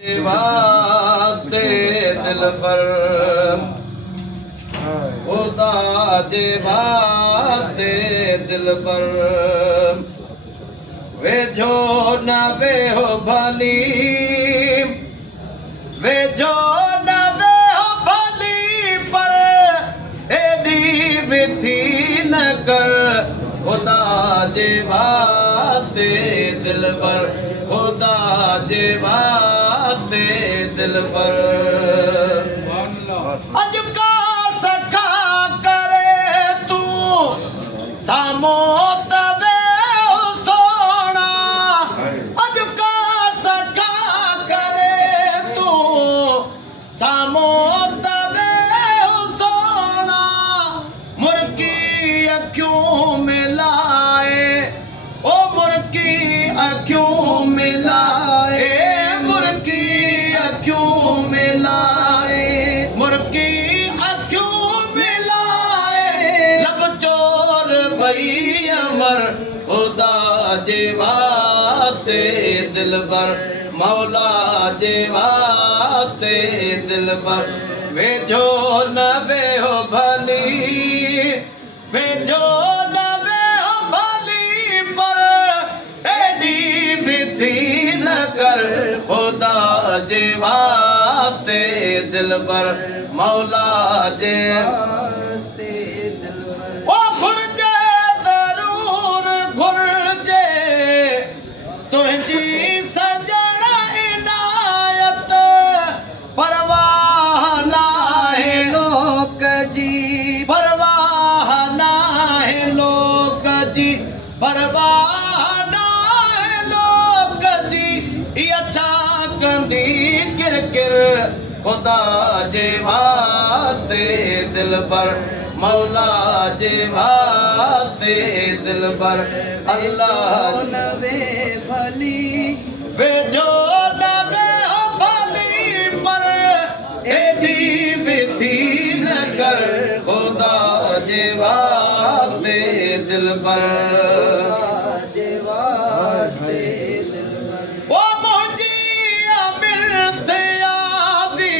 वास्ते दिल पर खुदा जे वास्ते दिल पर वेझो न वेहो भली वेझो न वेहो भली पर एडी विथी न कर खुदा जे वास्ते दिल पर खुदा जे वास्ते दिल पर अज का सखा करे तू सामो तवे सोना अज का सखा करे तू सामो तवे सोना मुर्गी अखियों मिलाए ओ मुर्गी अखियों मिलाए मुर्गी अखियों मिलाए मुर्गी अखियों मिलाए लब चोर भई अमर खुदा जे वास्ते दिल पर मौला जे वास्ते दिल पर वेझो न वेहो भली वेझो न वेहो भली पर एडी विधि न कर खुदा जे वास्ते दिल पर मौला जे वास्ते दिल पर ओ घुर्जे ज़रूर घुर्जे तुंहिंजी सजण इनायत परवाह नाहे लोक जी परवाह नाहे लोक जी परवाह नाहे लोक जी इहा छा कंदी किर किर खुदा जे वास्ते दिल पर मौला जे वास्ते दिल पर अल्लाह नवे भली वेझो नवे भली पर एडी विधि न कर खुदा जे वास्ते दिल पर जे वास्ते दिल पर ओ मुझी अमिल यादी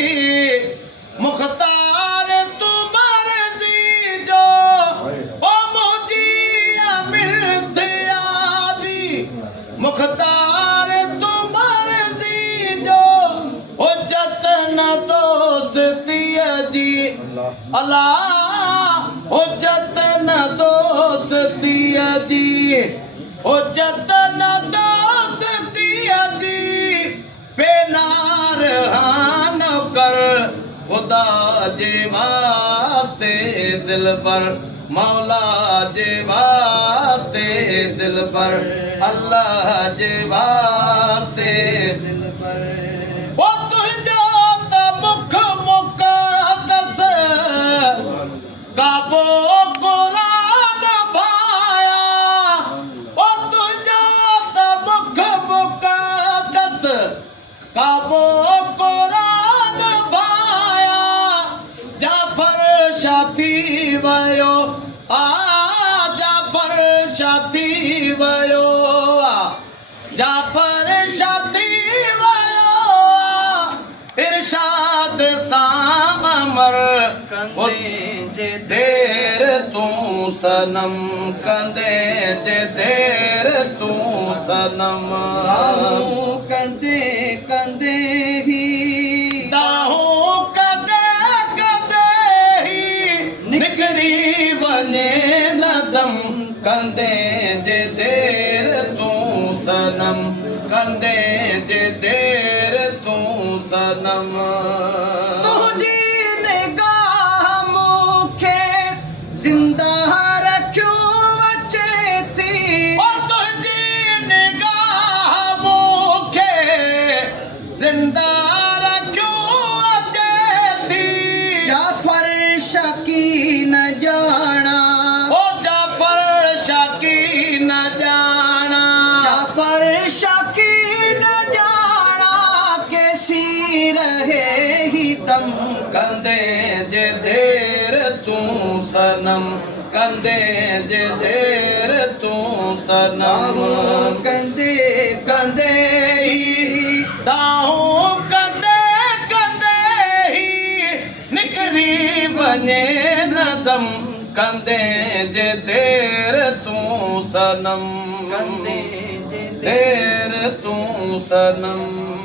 मुख्तार तुम्हार जी जो ओ मुझी अमिल यादी मुख्तार तुम्हार जी जो ओ जतन दोस्ती जी अल्लाह ओ जतन दोस्ती जी ओ जतन दोस्ती जी बेनार हान कर खुदा जे वास्ते दिल पर मौला जे वास्ते दिल पर अल्लाह जे वास्ते दिल पर ओ तुझो त मुख मुक़द्दस काबो कुरान भाया ओ तुझो त मुख मुक़द्दस काबो कुरान भाया जाफर शाथी वयो आ जाफर शाथी वयो आ जाफर शाथी वयो इरशाद सां अमर कंदे जे देर तूं सनम कंदे जे देर तूं सनम कंदे कंदे ही ताहूं कंदे कंदे ही निकरी वञे नदम कंदे जे देर तूं सनम कंदे जे देर तूं सनम तुंहिंजी निगाह मूंखे ज़िंदा रखियो अचे थी ओ तुंहिंजी निगाह मूंखे ज़िंदा रखियो अचे थी जाफर शकी न जाना ओ जाफर शकी न जाना जाफर शकी न जाना कैसी रहे ही दम कंदे जे देर तूं सनम कंदे जे देर तूं सनम कंदे कंदे ही दाहूं वञे न दम कंदे जे देर तूं सनम कंदे जे देर तूं सनम